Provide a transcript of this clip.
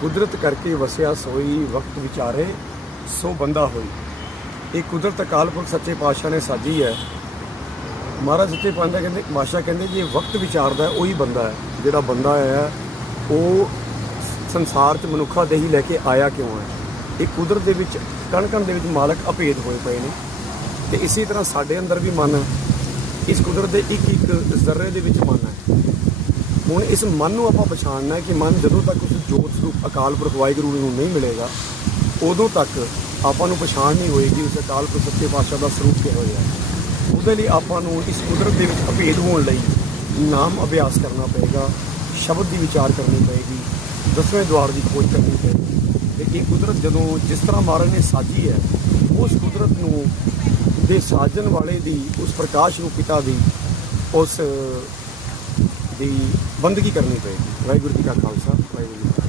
ਕੁਦਰਤ ਕਰਕੇ ਵਸਿਆ ਸੋਈ ਵਕਤ ਵਿਚਾਰੇ ਸੋ ਬੰਦਾ ਹੋਈ। ਇਹ ਕੁਦਰਤ ਅਕਾਲ ਪੁਰਖ ਸੱਚੇ ਪਾਤਸ਼ਾਹ ਨੇ ਸਾਜੀ ਹੈ। ਮਹਾਰਾਜ ਸੱਚੇ ਪਾਤਸ਼ਾਹ ਕਹਿੰਦੇ ਪਾਤਸ਼ਾਹ ਕਹਿੰਦੇ ਜੇ ਵਕਤ ਵਿਚਾਰਦਾ ਹੈ, ਉਹੀ ਬੰਦਾ ਹੈ। ਜਿਹੜਾ ਬੰਦਾ ਹੈ, ਉਹ ਸੰਸਾਰ 'ਚ ਮਨੁੱਖਾ ਦੇਹੀ ਲੈ ਕੇ ਆਇਆ ਕਿਉਂ ਹੈ? ਇਹ ਕੁਦਰਤ ਦੇ ਵਿੱਚ ਕਣ ਕਣ ਦੇ ਵਿੱਚ ਮਾਲਕ ਅਭੇਦ ਹੋਏ ਪਏ ਨੇ। ਤੇ ਇਸੇ ਤਰ੍ਹਾਂ ਸਾਡੇ ਅੰਦਰ ਵੀ ਮਨ ਇਸ ਕੁਦਰਤ ਦੇ ਇੱਕ ਇੱਕ ਜ਼ਰਰੇ ਦੇ ਵਿੱਚ ਮਨ ਹੈ। ਹੁਣ ਇਸ ਮਨ ਨੂੰ ਆਪਾਂ ਪਛਾਣਨਾ ਹੈ ਕਿ ਮਨ ਜਦੋਂ ਤੱਕ ਉਸ ਜੋਤ ਅਕਾਲ ਪੁਰਖ ਵਾਹਿਗੁਰੂ ਨੂੰ ਨਹੀਂ ਮਿਲੇਗਾ, ਉਦੋਂ ਤੱਕ ਆਪਾਂ ਨੂੰ ਪਛਾਣ ਨਹੀਂ ਹੋਏਗੀ ਉਸ ਅਕਾਲ ਪੁਰਖ ਸੱਚੇ ਪਾਤਸ਼ਾਹ ਦਾ ਸਰੂਪ ਕਿਹੋ ਜਿਹਾ ਹੈ। ਉਹਦੇ ਲਈ ਆਪਾਂ ਨੂੰ ਇਸ ਕੁਦਰਤ ਦੇ ਵਿੱਚ ਅਭੇਦ ਹੋਣ ਲਈ ਨਾਮ ਅਭਿਆਸ ਕਰਨਾ ਪਏਗਾ, ਸ਼ਬਦ ਦੀ ਵਿਚਾਰ ਕਰਨੀ ਪਏਗੀ, ਦਸਵੇਂ ਦਵਾਰ ਦੀ ਖੋਜ ਕਰਨੀ ਪਏਗੀ। ਤੇ ਇਹ ਕੁਦਰਤ ਜਦੋਂ ਜਿਸ ਤਰ੍ਹਾਂ ਮਹਾਰਾਜ ਨੇ ਸਾਜੀ ਹੈ, ਉਸ ਕੁਦਰਤ ਨੂੰ ਦੇ ਸਾਜਣ ਵਾਲੇ ਦੀ ਉਸ ਪ੍ਰਕਾਸ਼ ਨੂੰ ਪਿਤਾ ਦੀ ਉਸ ਦੀ ਬੰਦਗੀ ਕਰਨੀ ਪਏਗੀ। ਵਾਹਿਗੁਰੂ ਜੀ ਕਾ ਖਾਲਸਾ, ਵਾਹਿਗੁਰੂ ਜੀ